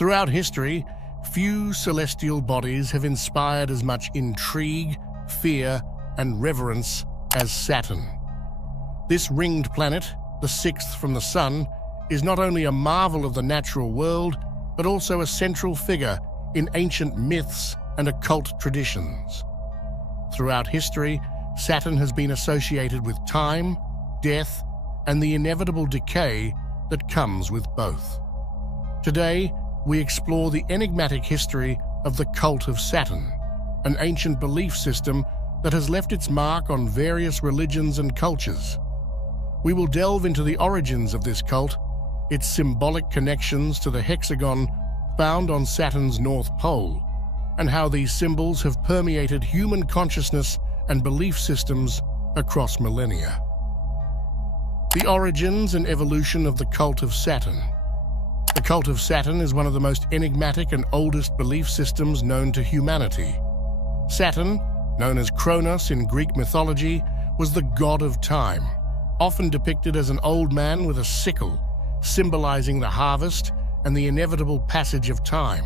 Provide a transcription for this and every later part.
Throughout history, few celestial bodies have inspired as much intrigue, fear, and reverence as Saturn. This ringed planet, the sixth from the Sun, is not only a marvel of the natural world, but also a central figure in ancient myths and occult traditions. Throughout history, Saturn has been associated with time, death, and the inevitable decay that comes with both. Today, we explore the enigmatic history of the Cult of Saturn, an ancient belief system that has left its mark on various religions and cultures. We will delve into the origins of this cult, its symbolic connections to the hexagon found on Saturn's North Pole, and how these symbols have permeated human consciousness and belief systems across millennia. The origins and evolution of the Cult of Saturn. The Cult of Saturn is one of the most enigmatic and oldest belief systems known to humanity. Saturn, known as Kronos in Greek mythology, was the god of time, often depicted as an old man with a sickle, symbolizing the harvest and the inevitable passage of time.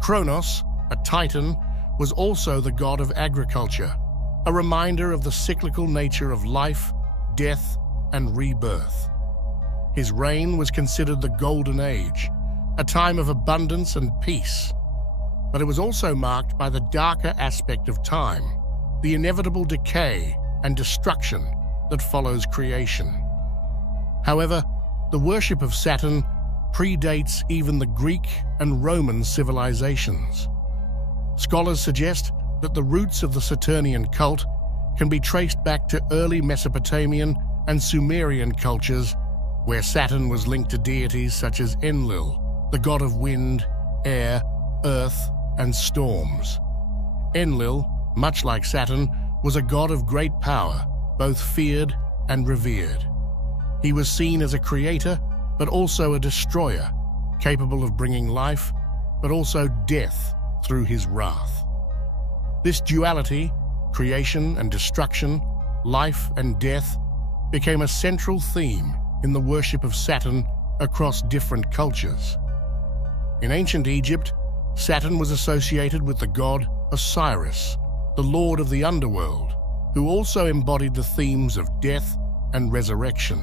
Kronos, a titan, was also the god of agriculture, a reminder of the cyclical nature of life, death, and rebirth. His reign was considered the Golden Age, a time of abundance and peace. But it was also marked by the darker aspect of time, the inevitable decay and destruction that follows creation. However, the worship of Saturn predates even the Greek and Roman civilizations. Scholars suggest that the roots of the Saturnian cult can be traced back to early Mesopotamian and Sumerian cultures, where Saturn was linked to deities such as Enlil, the god of wind, air, earth, and storms. Enlil, much like Saturn, was a god of great power, both feared and revered. He was seen as a creator, but also a destroyer, capable of bringing life, but also death through his wrath. This duality, creation and destruction, life and death, became a central theme in the worship of Saturn across different cultures. In ancient Egypt, Saturn was associated with the god Osiris, the lord of the underworld, who also embodied the themes of death and resurrection.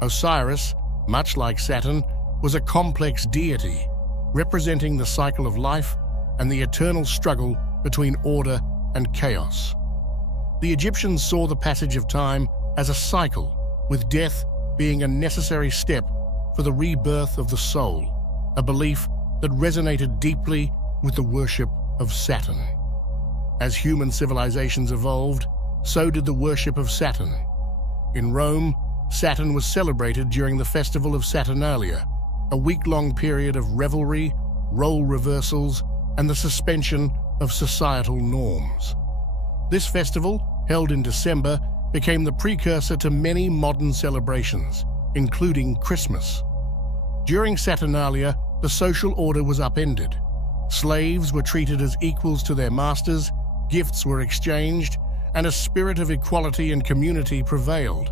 Osiris, much like Saturn, was a complex deity, representing the cycle of life and the eternal struggle between order and chaos. The Egyptians saw the passage of time as a cycle, with death being a necessary step for the rebirth of the soul, a belief that resonated deeply with the worship of Saturn. As human civilizations evolved, so did the worship of Saturn. In Rome, Saturn was celebrated during the festival of Saturnalia, a week-long period of revelry, role reversals, and the suspension of societal norms. This festival, held in December, became the precursor to many modern celebrations, including Christmas. During Saturnalia, the social order was upended. Slaves were treated as equals to their masters, gifts were exchanged, and a spirit of equality and community prevailed,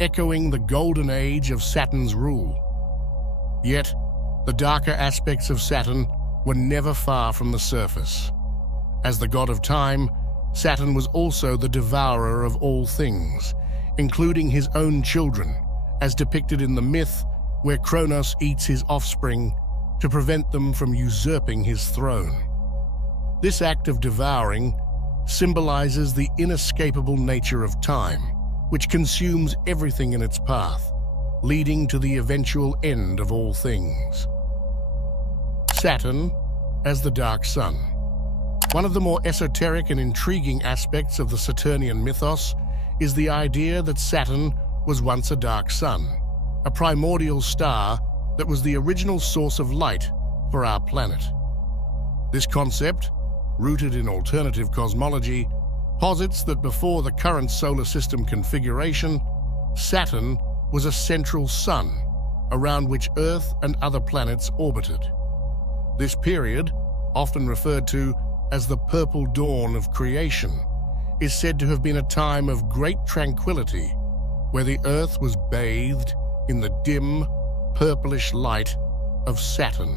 echoing the golden age of Saturn's rule. Yet, the darker aspects of Saturn were never far from the surface. As the god of time, Saturn was also the devourer of all things, including his own children, as depicted in the myth where Kronos eats his offspring to prevent them from usurping his throne. This act of devouring symbolizes the inescapable nature of time, which consumes everything in its path, leading to the eventual end of all things. Saturn as the dark sun. One of the more esoteric and intriguing aspects of the Saturnian mythos is the idea that Saturn was once a dark sun, a primordial star that was the original source of light for our planet. This concept, rooted in alternative cosmology, posits that before the current solar system configuration, Saturn was a central sun around which Earth and other planets orbited. This period, often referred to as the purple dawn of creation, is said to have been a time of great tranquility, where the Earth was bathed in the dim, purplish light of Saturn,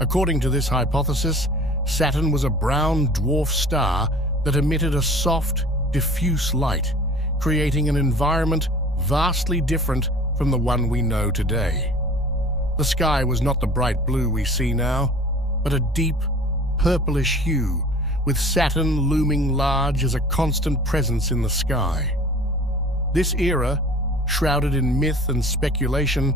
According to this hypothesis, Saturn was a brown dwarf star that emitted a soft, diffuse light, creating an environment vastly different from the one we know today. The sky was not the bright blue we see now, but a deep, purplish hue, with Saturn looming large as a constant presence in the sky. This era, shrouded in myth and speculation,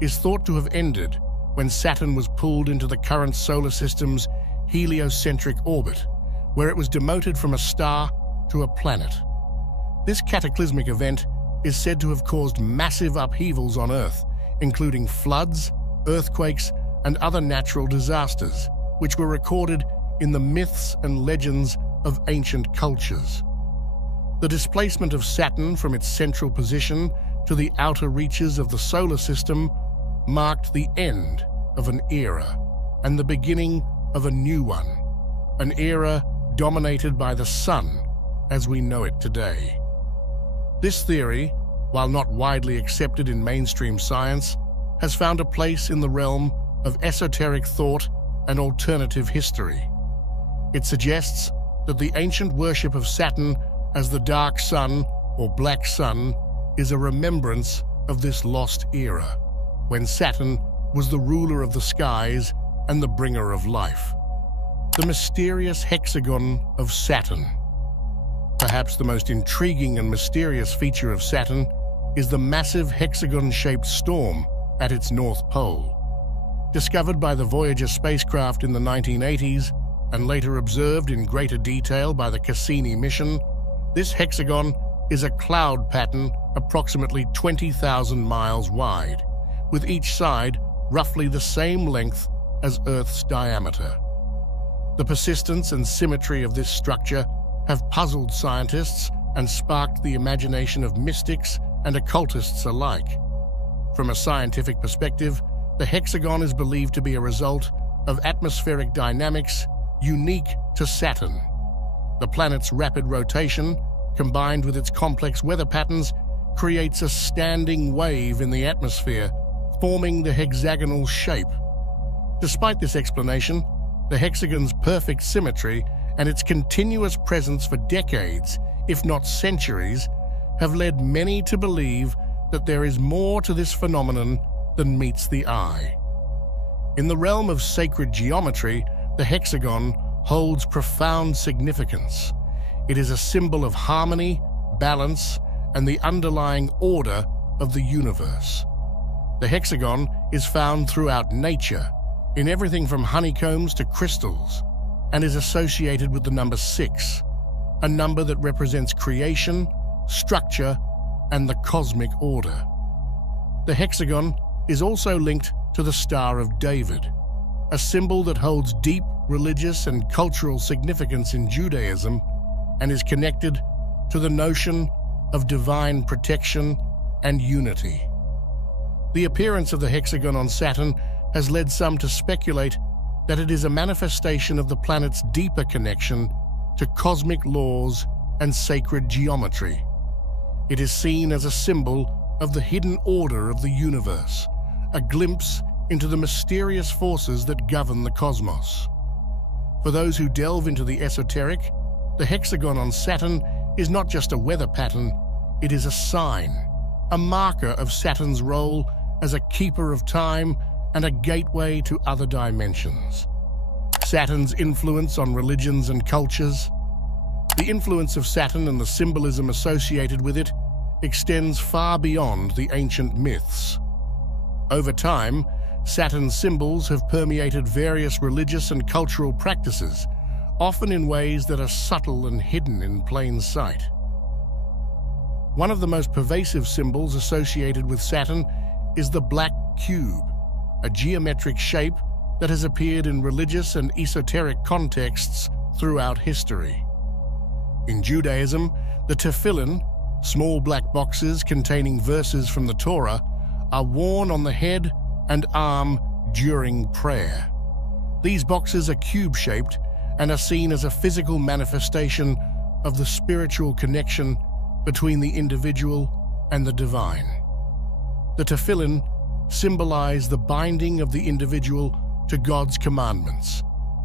is thought to have ended when Saturn was pulled into the current solar system's heliocentric orbit, where it was demoted from a star to a planet. This cataclysmic event is said to have caused massive upheavals on Earth, including floods, earthquakes, and other natural disasters, which were recorded in the myths and legends of ancient cultures. The displacement of Saturn from its central position to the outer reaches of the solar system marked the end of an era and the beginning of a new one, an era dominated by the Sun as we know it today. This theory, while not widely accepted in mainstream science, has found a place in the realm of esoteric thought and alternative history. It suggests that the ancient worship of Saturn as the dark sun or black sun is a remembrance of this lost era, when Saturn was the ruler of the skies and the bringer of life. The mysterious hexagon of Saturn. Perhaps the most intriguing and mysterious feature of Saturn is the massive hexagon-shaped storm at its North Pole. Discovered by the Voyager spacecraft in the 1980s and later observed in greater detail by the Cassini mission, this hexagon is a cloud pattern approximately 20,000 miles wide, with each side roughly the same length as Earth's diameter. The persistence and symmetry of this structure have puzzled scientists and sparked the imagination of mystics and occultists alike. From a scientific perspective, the hexagon is believed to be a result of atmospheric dynamics unique to Saturn. The planet's rapid rotation, combined with its complex weather patterns, creates a standing wave in the atmosphere, forming the hexagonal shape. Despite this explanation, the hexagon's perfect symmetry and its continuous presence for decades, if not centuries, have led many to believe that there is more to this phenomenon than meets the eye. In the realm of sacred geometry, the hexagon holds profound significance. It is a symbol of harmony, balance, and the underlying order of the universe. The hexagon is found throughout nature, in everything from honeycombs to crystals, and is associated with the number 6, a number that represents creation, structure, and the cosmic order. The hexagon is also linked to the Star of David, a symbol that holds deep religious and cultural significance in Judaism and is connected to the notion of divine protection and unity. The appearance of the hexagon on Saturn has led some to speculate that it is a manifestation of the planet's deeper connection to cosmic laws and sacred geometry. It is seen as a symbol of the hidden order of the universe, a glimpse into the mysterious forces that govern the cosmos. For those who delve into the esoteric, the hexagon on Saturn is not just a weather pattern, it is a sign, a marker of Saturn's role as a keeper of time and a gateway to other dimensions. Saturn's influence on religions and cultures. The influence of Saturn and the symbolism associated with it extends far beyond the ancient myths. Over time, Saturn's symbols have permeated various religious and cultural practices, often in ways that are subtle and hidden in plain sight. One of the most pervasive symbols associated with Saturn is the black cube, a geometric shape that has appeared in religious and esoteric contexts throughout history. In Judaism, the tefillin, small black boxes containing verses from the Torah, are worn on the head and arm during prayer. These boxes are cube-shaped and are seen as a physical manifestation of the spiritual connection between the individual and the divine. The tefillin symbolize the binding of the individual to God's commandments,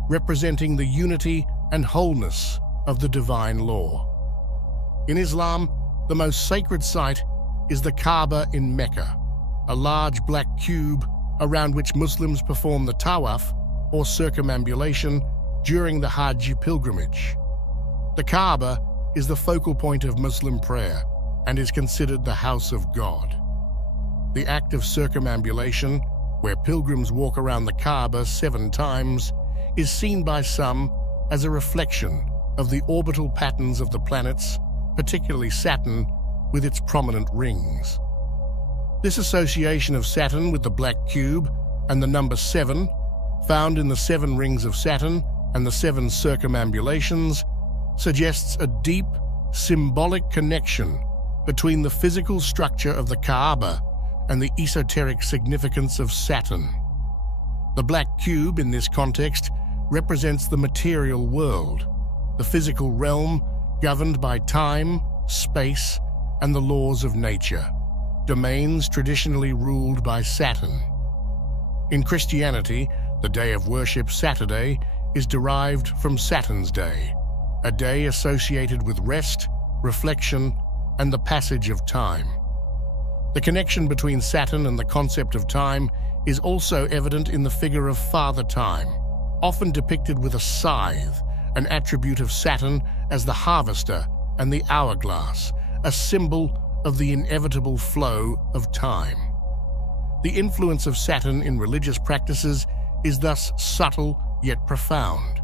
representing the unity and wholeness of the divine law. In Islam, the most sacred site is the Kaaba in Mecca, a large black cube around which Muslims perform the tawaf, or circumambulation, during the Hajj pilgrimage. The Kaaba is the focal point of Muslim prayer and is considered the house of God. The act of circumambulation, where pilgrims walk around the Kaaba 7 times, is seen by some as a reflection of the orbital patterns of the planets, particularly Saturn, with its prominent rings. This association of Saturn with the black cube and the number 7, found in the 7 rings of Saturn and the 7 circumambulations, suggests a deep, symbolic connection between the physical structure of the Kaaba and the esoteric significance of Saturn. The black cube, in this context, represents the material world, the physical realm governed by time, space, and the laws of nature, domains traditionally ruled by Saturn. In Christianity, the day of worship, Saturday, is derived from Saturn's day, a day associated with rest, reflection, and the passage of time. The connection between Saturn and the concept of time is also evident in the figure of Father Time, often depicted with a scythe, an attribute of Saturn as the harvester, and the hourglass, a symbol of the inevitable flow of time. The influence of Saturn in religious practices is thus subtle yet profound,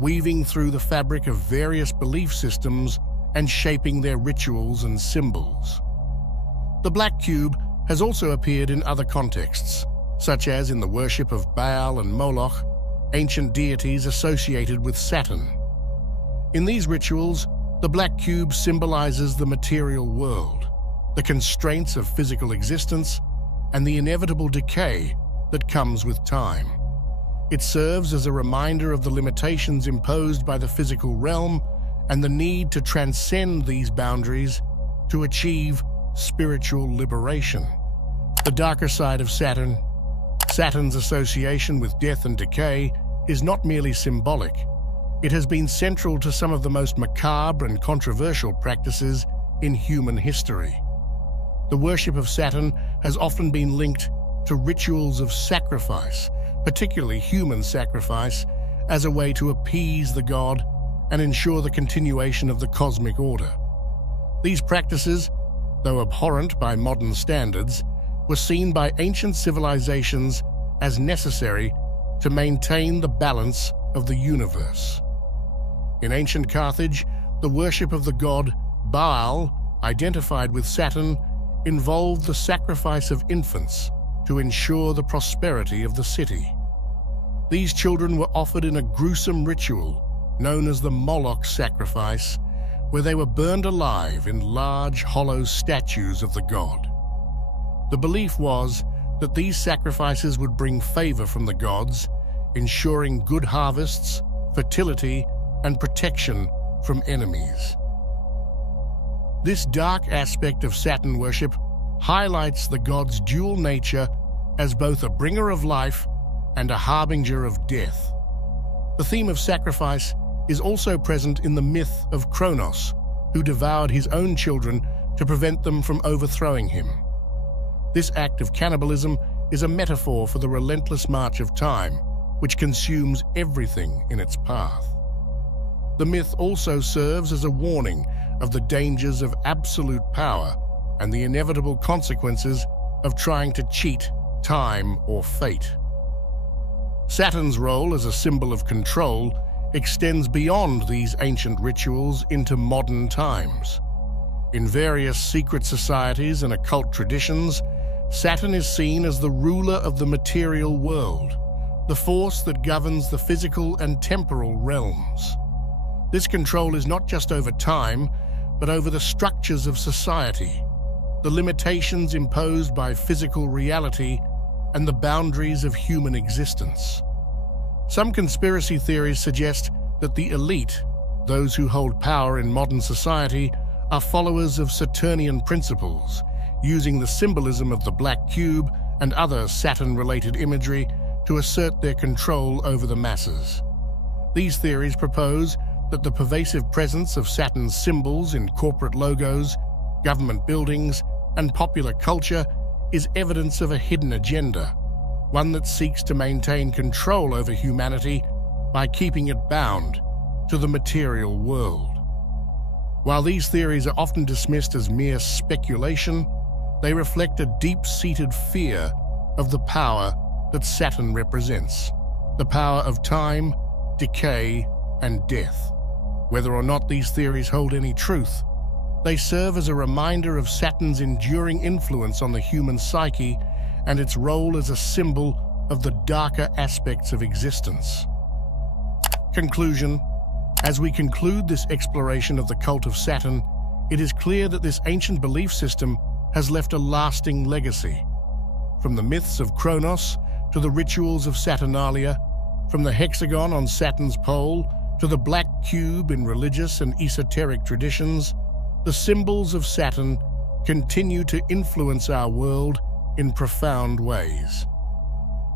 weaving through the fabric of various belief systems and shaping their rituals and symbols. The black cube has also appeared in other contexts, such as in the worship of Baal and Moloch, ancient deities associated with Saturn. In these rituals, the black cube symbolizes the material world, the constraints of physical existence, and the inevitable decay that comes with time. It serves as a reminder of the limitations imposed by the physical realm and the need to transcend these boundaries to achieve spiritual liberation. The darker side of Saturn, Saturn's association with death and decay, is not merely symbolic. It has been central to some of the most macabre and controversial practices in human history. The worship of Saturn has often been linked to rituals of sacrifice, particularly human sacrifice, as a way to appease the god and ensure the continuation of the cosmic order. These practices, though abhorrent by modern standards, were seen by ancient civilizations as necessary to maintain the balance of the universe. In ancient Carthage, the worship of the god Baal, identified with Saturn, involved the sacrifice of infants to ensure the prosperity of the city. These children were offered in a gruesome ritual known as the Moloch sacrifice, where they were burned alive in large, hollow statues of the god. The belief was that these sacrifices would bring favor from the gods, ensuring good harvests, fertility, and protection from enemies. This dark aspect of Saturn worship highlights the god's dual nature as both a bringer of life and a harbinger of death. The theme of sacrifice is also present in the myth of Kronos, who devoured his own children to prevent them from overthrowing him. This act of cannibalism is a metaphor for the relentless march of time, which consumes everything in its path. The myth also serves as a warning of the dangers of absolute power and the inevitable consequences of trying to cheat time or fate. Saturn's role as a symbol of control extends beyond these ancient rituals into modern times. In various secret societies and occult traditions, Saturn is seen as the ruler of the material world, the force that governs the physical and temporal realms. This control is not just over time, but over the structures of society, the limitations imposed by physical reality, and the boundaries of human existence. Some conspiracy theories suggest that the elite, those who hold power in modern society, are followers of Saturnian principles, using the symbolism of the black cube and other Saturn-related imagery to assert their control over the masses. These theories propose that the pervasive presence of Saturn's symbols in corporate logos, government buildings, and popular culture is evidence of a hidden agenda, one that seeks to maintain control over humanity by keeping it bound to the material world. While these theories are often dismissed as mere speculation, they reflect a deep-seated fear of the power that Saturn represents, the power of time, decay, and death. Whether or not these theories hold any truth, they serve as a reminder of Saturn's enduring influence on the human psyche and its role as a symbol of the darker aspects of existence. Conclusion. As we conclude this exploration of the cult of Saturn, it is clear that this ancient belief system has left a lasting legacy. From the myths of Kronos to the rituals of Saturnalia, from the hexagon on Saturn's pole to the black cube in religious and esoteric traditions, the symbols of Saturn continue to influence our world in profound ways.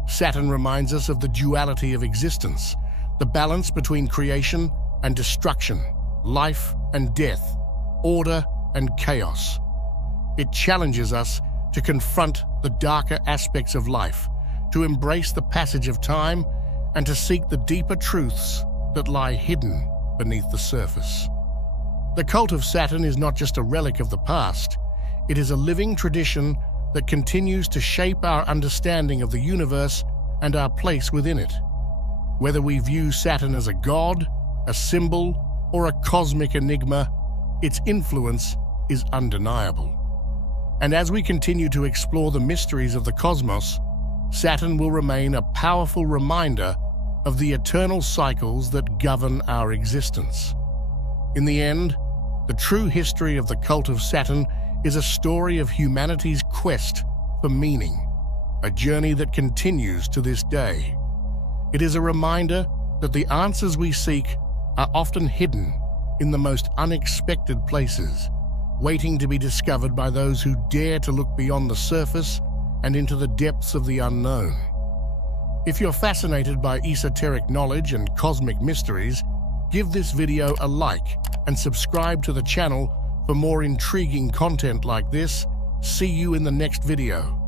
Saturn reminds us of the duality of existence, the balance between creation and destruction, life and death, order and chaos. It challenges us to confront the darker aspects of life, to embrace the passage of time, and to seek the deeper truths that lie hidden beneath the surface. The cult of Saturn is not just a relic of the past, it is a living tradition that continues to shape our understanding of the universe and our place within it. Whether we view Saturn as a god, a symbol, or a cosmic enigma, its influence is undeniable. And as we continue to explore the mysteries of the cosmos, Saturn will remain a powerful reminder of the eternal cycles that govern our existence. In the end, the true history of the cult of Saturn is a story of humanity's quest for meaning, a journey that continues to this day. It is a reminder that the answers we seek are often hidden in the most unexpected places, waiting to be discovered by those who dare to look beyond the surface and into the depths of the unknown. If you're fascinated by esoteric knowledge and cosmic mysteries, give this video a like and subscribe to the channel for more intriguing content like this. See you in the next video.